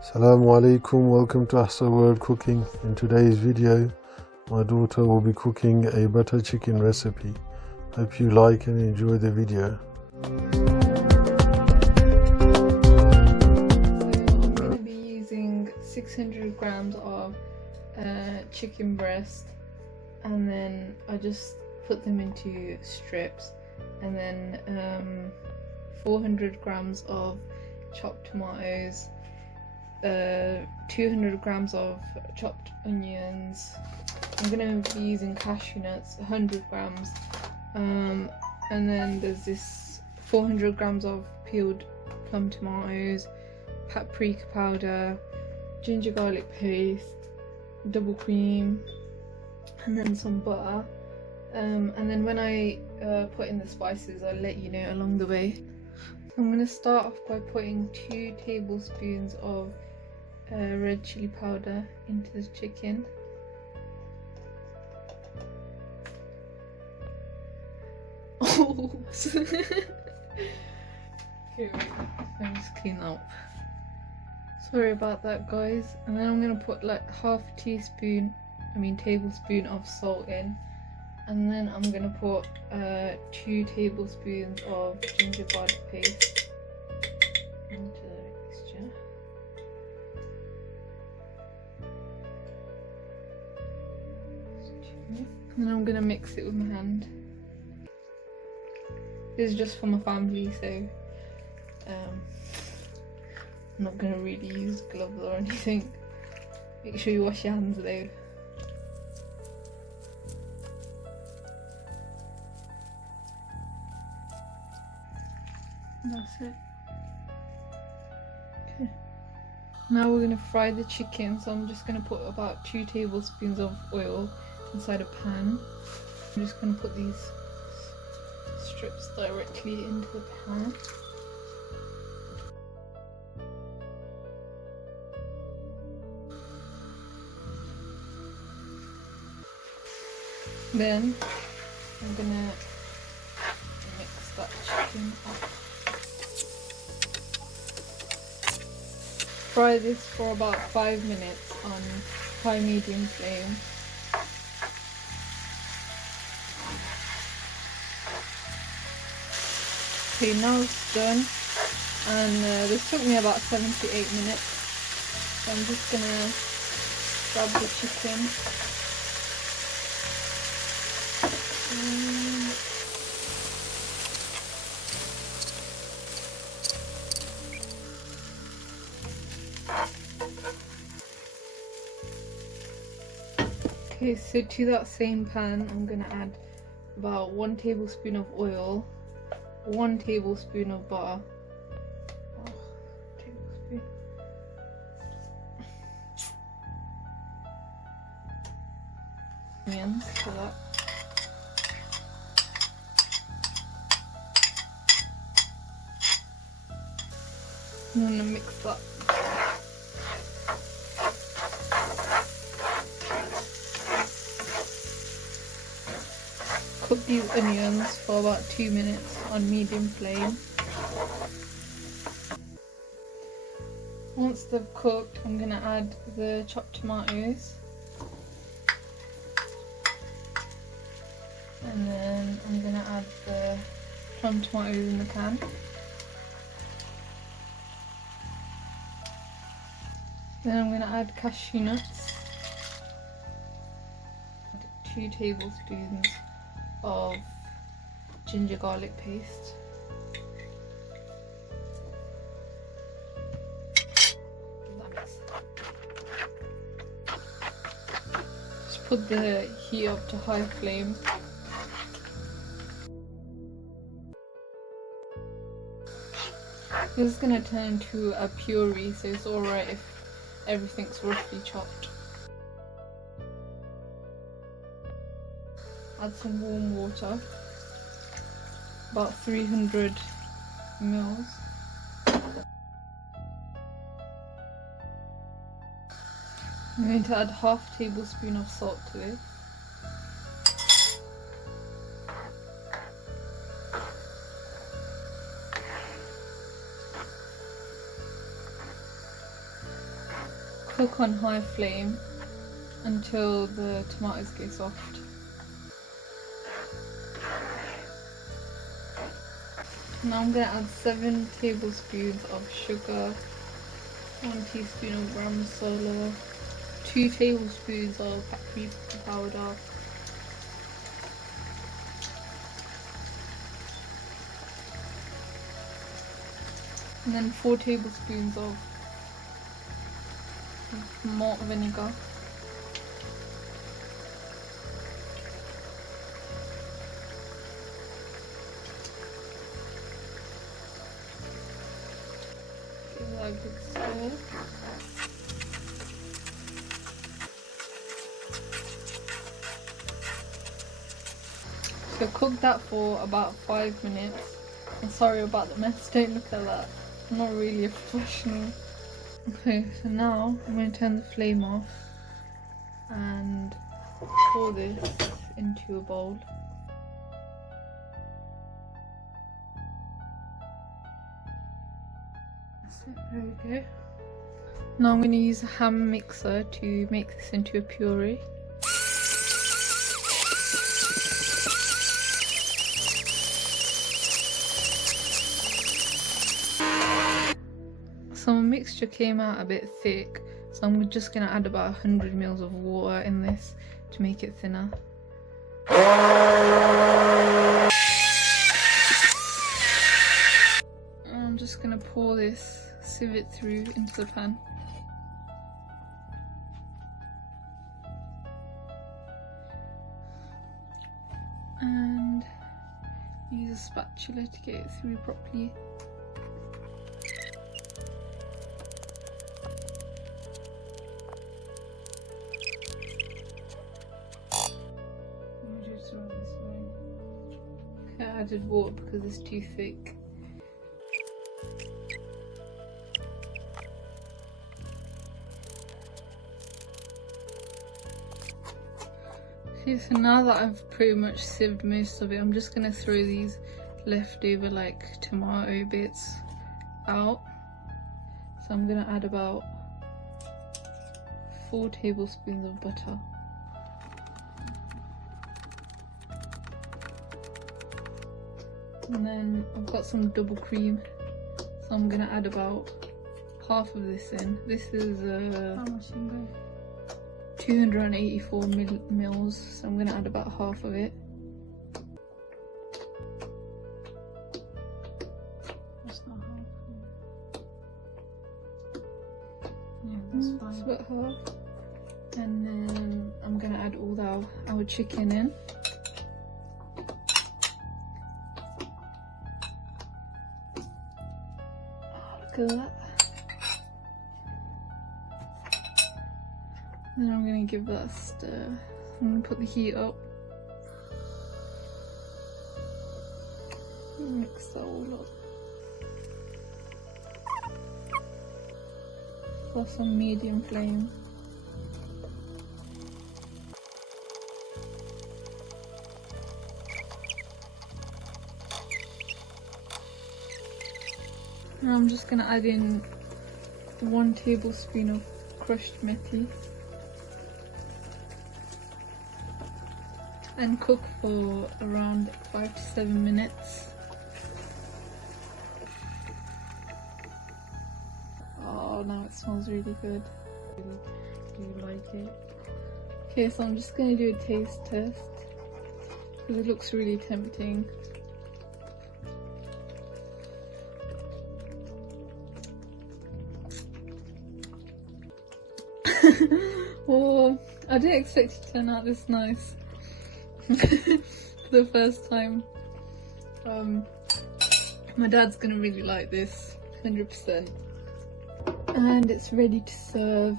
Assalamu alaikum, welcome to AHSA World Cooking. In today's video, my daughter will be cooking a butter chicken recipe. Hope you like and enjoy the video. I'm going to be using 600 grams of chicken breast, and then I just put them into strips, and then 400 grams of chopped tomatoes, 200 grams of chopped onions. I'm going to be using cashew nuts, 100 grams, and then there's this 400 grams of peeled plum tomatoes, paprika powder, ginger garlic paste, double cream, and then some butter. And then when I put in the spices, I'll let you know along the way. I'm going to start off by putting 2 tablespoons of red chili powder into the chicken. Oh, here, let me just clean up. Sorry about that, guys. And then I'm going to put like half a tablespoon of salt in. And then I'm going to put 2 tablespoons of ginger garlic paste into the mixture. And then I'm going to mix it with my hand. This is just for my family, so I'm not going to really use gloves or anything. Make sure you wash your hands though. And that's it. Okay. Now we're going to fry the chicken, so I'm just going to put about 2 tablespoons of oil inside a pan. I'm just going to put these strips directly into the pan. Then I'm going to mix that chicken up. Fry this for about 5 minutes on high medium flame. Okay, now it's done, and this took me about 7 to 8 minutes. So I'm just gonna grab the chicken. Okay, so to that same pan, I'm gonna add about 1 tablespoon of oil, 1 tablespoon of butter, onions for that. I'm gonna mix that. Cook these onions for about 2 minutes on medium flame. Once they've cooked, I'm going to add the chopped tomatoes. And then I'm going to add the plum tomatoes in the can. Then I'm going to add cashew nuts. 2 tablespoons of ginger garlic paste. Just put the heat up to high flame. This is going to turn into a puree, so it's alright if everything's roughly chopped. Add some warm water, about 300 ml. I'm going to add half tablespoon of salt to it. cook on high flame until the tomatoes get soft. Now I'm going to add 7 tablespoons of sugar, 1 teaspoon of garam masala, 2 tablespoons of paprika powder, and then 4 tablespoons of malt vinegar. Give that a good stir. So cook that for about 5 minutes. I'm sorry about the mess, don't look at that. I'm not really a professional. Okay, so now I'm going to turn the flame off and pour this into a bowl. So there we go. Now I'm going to use a hand mixer to make this into a puree. So my mixture came out a bit thick, so I'm just going to add about 100 ml of water in this to make it thinner. I'm just going to pour this, sieve it through into the pan. And use a spatula to get it through properly. Okay, I added water because it's too thick. Okay, so now that I've pretty much sieved most of it, I'm just going to throw these leftover like tomato bits out. So I'm going to add about 4 tablespoons of butter. And then I've got some double cream, so I'm going to add about half of this in. This is How much in there? 284 mils, so I'm going to add about half of it. That's not half. Yeah, that's That's fine. about half. And then I'm going to add all our chicken in. Look at that. Then I'm going to give that a stir. I'm going to put the heat up. Mix that all up. That's on medium flame. Now I'm just going to add in 1 tablespoon of crushed methi and cook for around 5 to 7 minutes. Oh, now it smells really good. Do you like it? Okay, so I'm just going to do a taste test because it looks really tempting. Oh, I didn't expect it to turn out this nice for the first time. My dad's gonna really like this, 100%. And it's ready to serve.